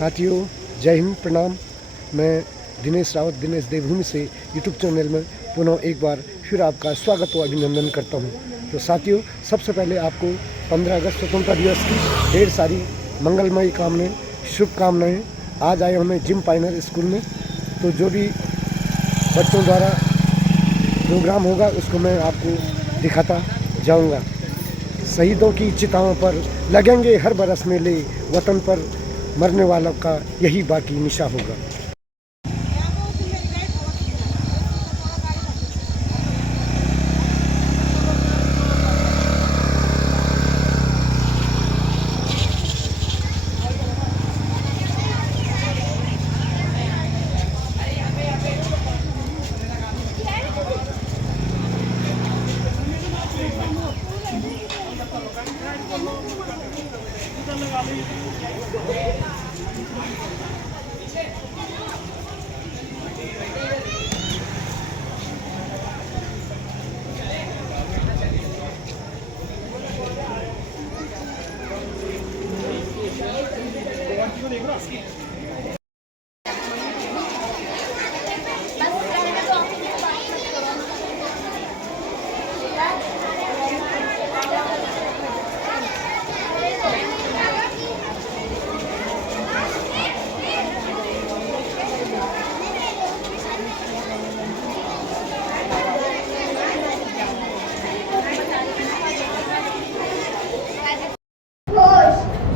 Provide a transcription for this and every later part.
साथियों, जय हिंद, प्रणाम। मैं दिनेश रावत, दिनेश देवभूमि से यूट्यूब चैनल में पुनः एक बार फिर आपका स्वागत व अभिनंदन करता हूं। तो साथियों, सबसे पहले आपको 15 अगस्त स्वतंत्रता दिवस की ढेर सारी मंगलमयी कामनाएं, शुभकामनाएं। आज आए हमें जिम पाइनर स्कूल में, तो जो भी बच्चों द्वारा प्रोग्राम होगा उसको मैं आपको दिखाता जाऊंगा। शहीदों की चिताओं पर लगेंगे हर बरस मेले, वतन पर मरने वालों का यही बाकी निशा होगा।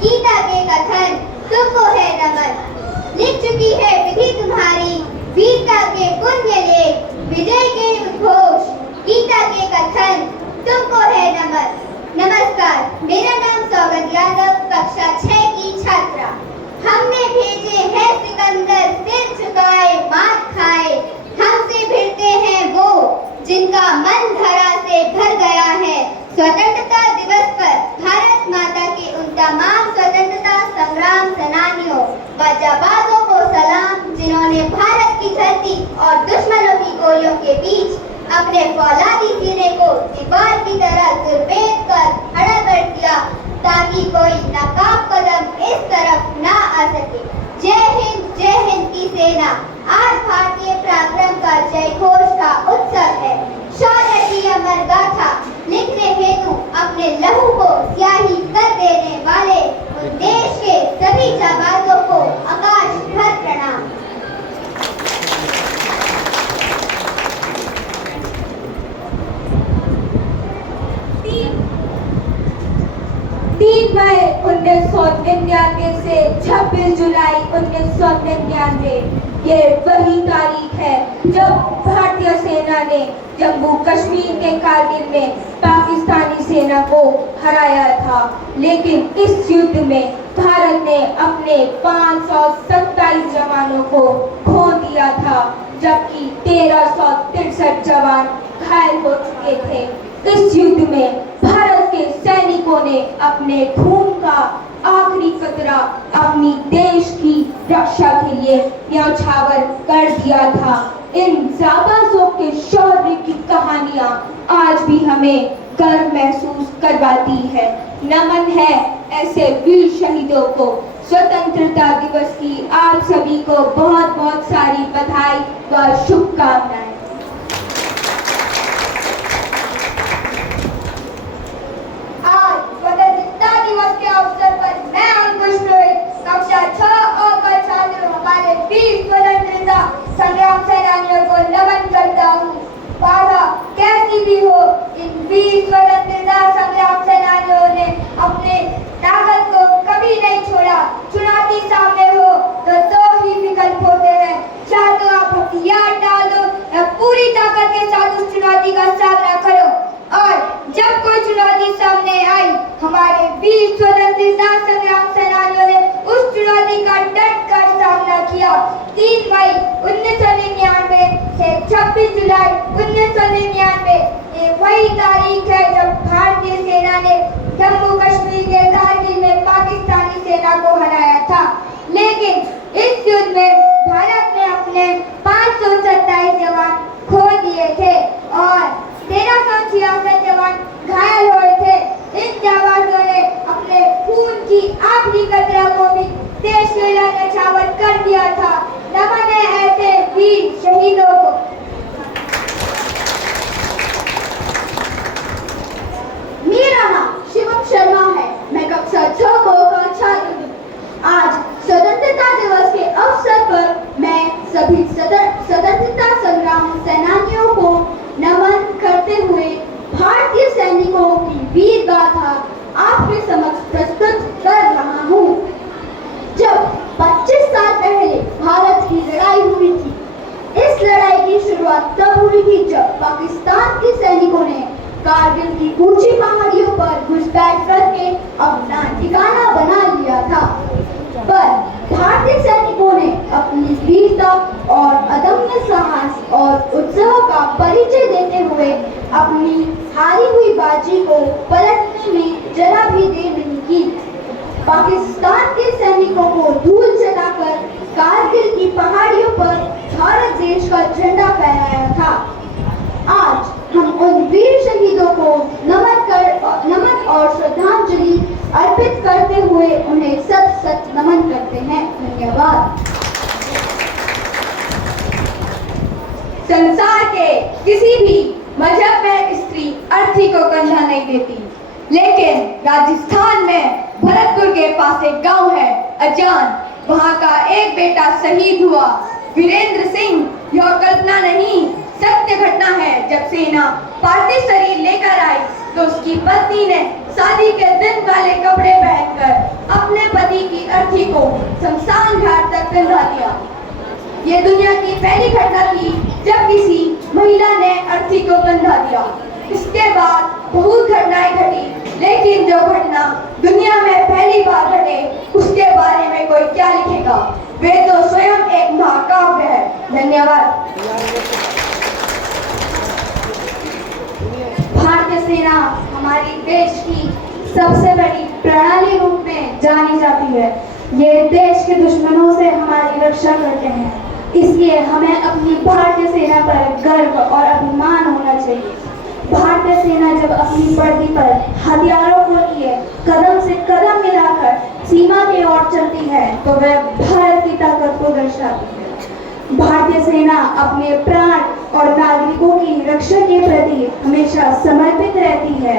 गीता के कथन तुमको है नमन, लिख चुकी है विधि तुम्हारी, वीरता के पुण्य लेख, विजय के उद्घोष। गीता के कथन तुमको है नमन। नमस्कार, मेरा नाम सौगत यादव, कक्षा 6 की छात्रा। हमने भेजे हैं सिकंदर, सिर झुकाए मात खाए। हमसे भिड़ते हैं वो जिनका मन धरा से भर गया है। स्वतंत्रता दिवस पर भारत माता की उन तमाम स्वतंत्रता संग्राम सेनानियों व जाबाजों को सलाम, जिन्होंने भारत की धरती और दुश्मनों की गोलियों के बीच अपने फौलादी सीने को दीवार की तरह दुर्भेद कर खड़ा कर दिया, ताकि कोई नाकाब कदम इस तरफ ना आ सके। जय हिंद की सेना। आज भारतीय पराक्रम का जय घोष का उत्सव है। शौर्य की अमर गाथा लिखने हेतु अपने लहू को स्याही कर देने वाले उन देश के सभी जाबाजों को आकाश भर प्रणाम। मई 1999 से 26 जुलाई 1999 ये वही तारीख है जब भारतीय सेना ने जम्मू कश्मीर के कारगिल में पाकिस्तानी सेना को हराया था। लेकिन इस युद्ध में भारत ने अपने 527 जवानों को खो दिया था, जबकि 1363 जवान घायल हो चुके थे। इस युद्ध में भारत के सैनिकों ने अपने खून का आखिरी कतरा अपनी देश की रक्षा के लिए न्यौछावर कर दिया था। इन जाबाजों के शौर्य की कहानियां आज भी हमें गर्व महसूस करवाती है। नमन है ऐसे वीर शहीदों को। स्वतंत्रता दिवस की आप सभी को बहुत बहुत सारी बधाई व शुभकामनाएं। वीर स्वतंत्रता संग्राम सेनानियों को नमन करता हूँ। बाधा कैसी भी हो, इन वीर स्वतंत्रता संग्राम सेनानियों ने अपने ताकत को कभी नहीं छोड़ा। चुनौती सामने हो तो दो ही विकल्प होते हैं, दिया था। नमन है ऐसे वीर शहीदों को। मेरा नाम शिवम शर्मा है। मैं कक्षा 6 का छात्र हूँ। आज स्वतंत्रता दिवस के अवसर पर मैं सभी स्वतंत्रता संग्राम सेनानियों को नमन करते हुए भारतीय सैनिकों की वीर गाथा आपके समक्ष प्रस्तुत कर रहा हूँ। जब 25 साल पहले भारत की लड़ाई हुई थी, इस लड़ाई की शुरुआत तब हुई थी जब पाकिस्तान के सैनिकों ने कारगिल की ऊंची पहाड़ियों पर घुसपैठ करके अपना ठिकाना बना लिया था। पर भारतीय सैनिकों ने अपनी वीरता और अदम्य साहस और उत्साह का परिचय देते हुए अपनी हारी हुई बाजी को पलटने में जरा भी देर नहीं की। पाकिस्तान के सैनिकों को धूल जलाकर कारगिल की पहाड़ियों पर भारत देश का झंडा फहराया था। आज हम उन वीर शहीदों को नमन और श्रद्धांजलि अर्पित करते हुए उन्हें सत सत नमन करते हैं। धन्यवाद। संसार के किसी भी मजहब में स्त्री अर्थी को कंधा नहीं देती, लेकिन राजस्थान में भरतपुर के पास एक गांव है अजान। वहां का एक बेटा शहीद हुआ, वीरेंद्र सिंह। यह कल्पना नहीं, सत्य घटना है। जब सेना पार्थिव शरीर लेकर आई तो उसकी पत्नी ने शादी के दिन वाले कपड़े पहनकर अपने पति की अर्थी को शमशान घाट तक कंधा दिया। ये दुनिया की पहली घटना थी जब किसी महिला ने अर्थी को कंधा दिया। इसके बाद बहुत घटनाएं घटी, लेकिन जो घटना दुनिया में पहली बार घटे उसके बारे में कोई क्या लिखेगा। वे तो स्वयं एक महाकाव्य है। धन्यवाद। भारतीय सेना हमारे देश की सबसे बड़ी प्रणाली रूप में जानी जाती है। ये देश के दुश्मनों से हमारी रक्षा करते हैं, इसलिए हमें अपनी भारतीय सेना पर गर्व और अभिमान होना चाहिए। भारतीय सेना जब अपनी वर्दी पर हथियारों को लिए कदम से कदम मिलाकर सीमा की ओर चलती है तो वह भारत की ताकत को दर्शाती है। भारतीय सेना अपने प्राण और नागरिकों की रक्षा के प्रति हमेशा समर्पित रहती है।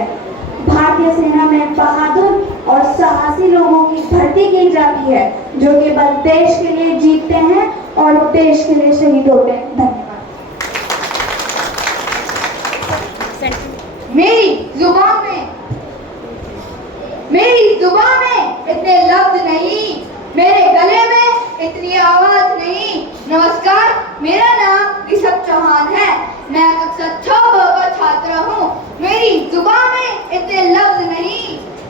भारतीय सेना में बहादुर और साहसी लोगों की भर्ती की जाती है, जो केवल देश के लिए जीतते हैं और देश के लिए शहीद होते हैं। धन्यवाद। मेरी जुबान में इतने लफ्ज नहीं, मेरे गले में इतनी आवाज नहीं। नमस्कार, मेरा नाम ऋषभ चौहान है। मैं कक्षा 6 का छात्र हूँ। मेरी जुबान में इतने लफ्ज नहीं,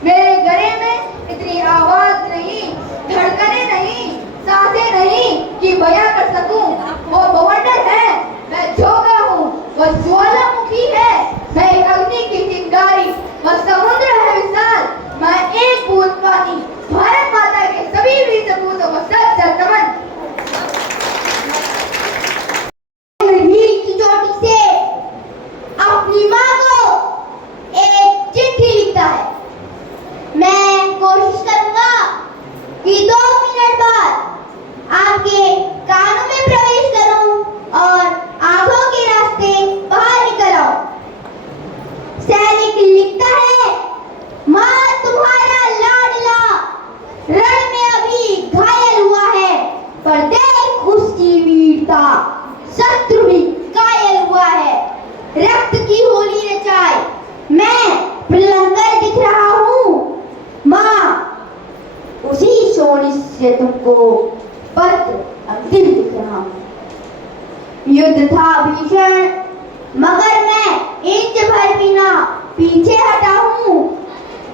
मेरे गले में इतनी आवाज नहीं, धड़कने नहीं, सांसें नहीं कि बयां कर सकूं। वो बवंडर है, मैं झोंका हूँ। वो ज्वालामुखी है, मैं एक अग्नि की चिंगारी। वह समुद्र है विशाल, मैं एक बूंद पानी। भारत माता के सभी वीर सपूतों को सत सत नमन। चोटी से अपनी माँ को एक चिट्ठी लिखता है। मैं कोशिश करूंगा कि 2 मिनट बाद आपके कानों में प्रवेश करूं और आंखों के रास्ते बाहर निकल आऊं। सैनिक लिखता है, माँ तुम्हारा लाडला रण में अभी घायल हुआ है, पर देख उसकी वीरता, शत्रु भी घायल हुआ है। रक्त की होली रचाए मैं प्रलंगर दिख रहा हूँ। माँ उसी शोणित से तुमको पत्र अंतिम दिख रहा हूँ। युद्ध था भीषण, मगर मैं इंच भर भी ना पीछे हटा हूँ।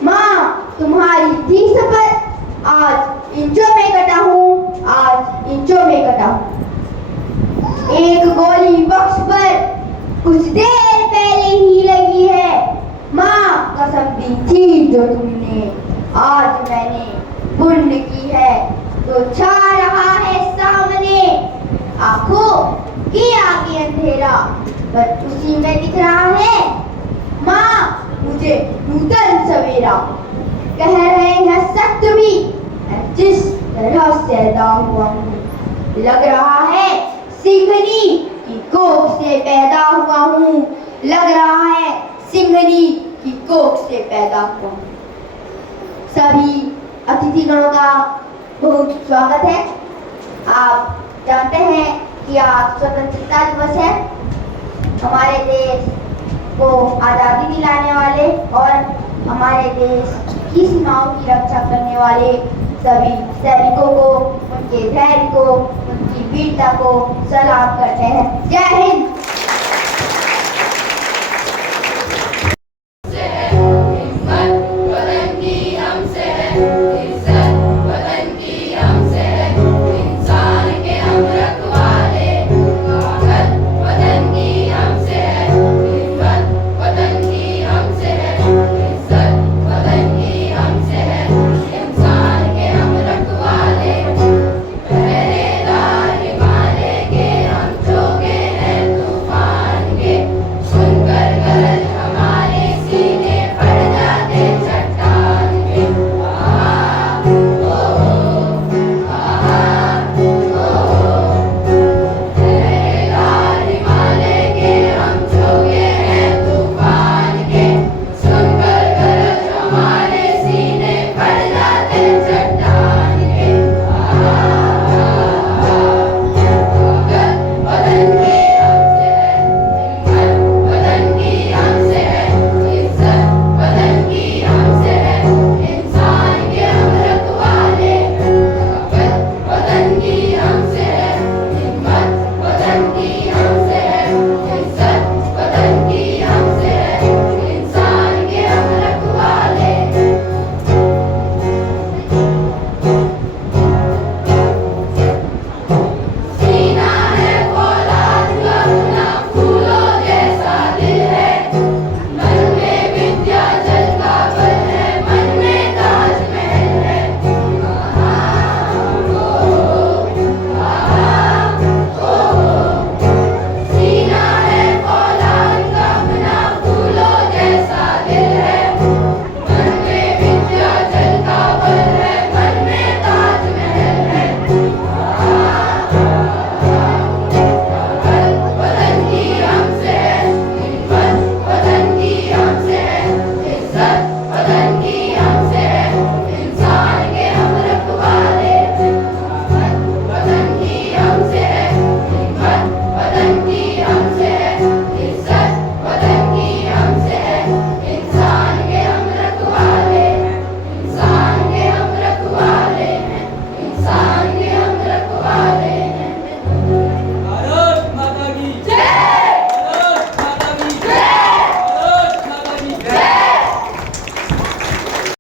माँ तुम्हारी थी शपथ, आज इंचों में कटा हूँ, आज इंचों में कटा हूँ। एक गोली बख्श पर कुछ देर पहले ही लगी है। माँ कसम दी थी जो तुमने, आज मैंने पुण्य की है तो छा रहा है सामने। आंखों के आगे अंधेरा पर उसी में दिख रहा है। माँ मुझे नूतन सवेरा, कह रहे हैं सत्य भी जिस तरह से अदा हुआ हूँ। लग रहा है सिंघनी की कोख से पैदा हुआ हूँ, लग रहा है सिंघनी की कोख से पैदा हुआ हूँ। सभी अतिथिगणों का बहुत स्वागत है। आप जानते हैं कि आज स्वतंत्रता दिवस है। हमारे देश को आज़ादी दिलाने वाले और हमारे देश की सीमाओं की रक्षा करने वाले सभी सैनिकों को, उनके धैर्य को, उनकी वीरता को सलाम करते हैं। जय हिंद।